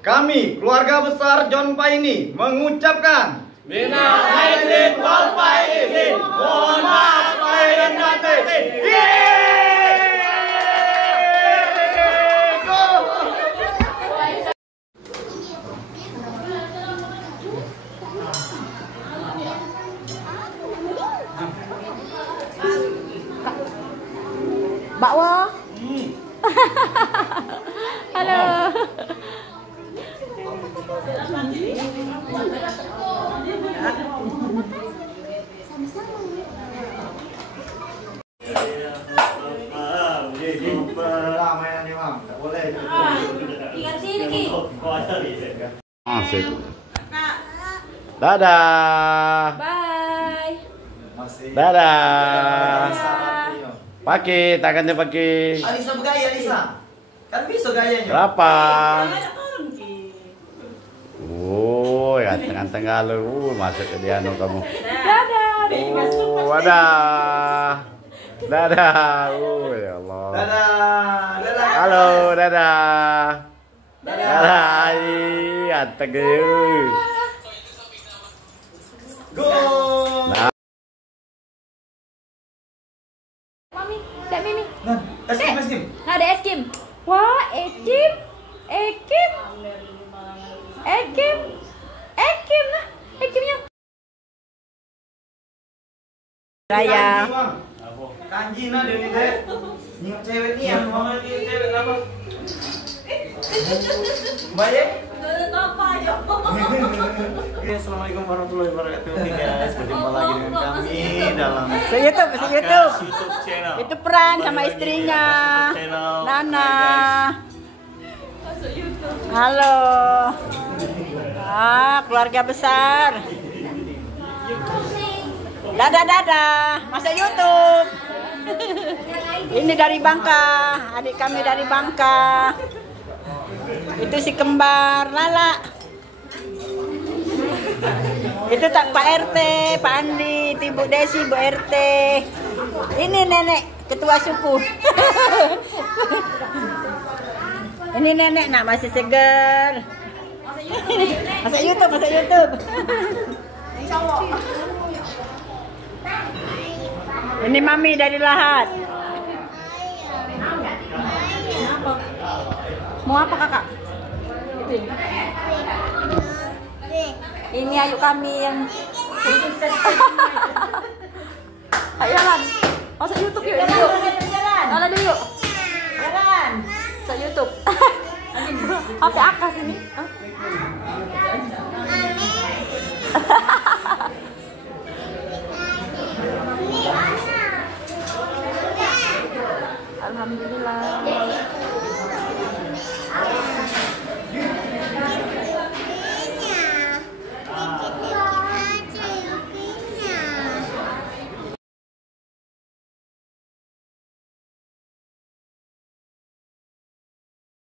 kami keluarga besar John Paini mengucapkan Minal aidin wal faizin. Mohon maaf lahir dan batin. Bakwo. Halo. Ingat sini Ki. Asik. Dadah. Bye. Dadah. Pakai tangannya pakai. Alisa bergaya, Alisa. Kan bisa gayanya. Berapa? Ganteng-ganteng lu. Masuk ke dia kamu. Dadah. Wadah. Dadah. Ya Allah. Dadah. Dadah. Halo, dadah. Dadah. Dadah. Ganteng gue. Go. Mami, Dek Mimi. Nah, es krim. Ada es krim. Wah, es krim. Es krim. Es krim. Es krim nah. Es krimnya. Raya. Kanji nah dia teh. Nyok cewek nih yang mau ini cewek apa? Baik. Oke, assalamualaikum warahmatullahi wabarakatuh guys. Berjumpa lagi dengan kami dalam YouTube YouTube channel. Itu peran sama istrinya. Nana. Halo. Keluarga besar. Dadah. Masuk YouTube. Ini dari Bangka. Adik kami dari Bangka. Itu si kembar Lala. Itu tak Pak RT, Pak Andi, itu Ibu Desi, Bu RT. Ini nenek ketua suku. Ini nenek nak masih segar. Masuk YouTube. Ini Mami dari Lahat. Mau apa kakak? Ini ayu kami yang ayo jalan. Masuk YouTube yuk. Jalan dulu yuk. Jalan. Masuk YouTube. HP akas ini. Alhamdulillah.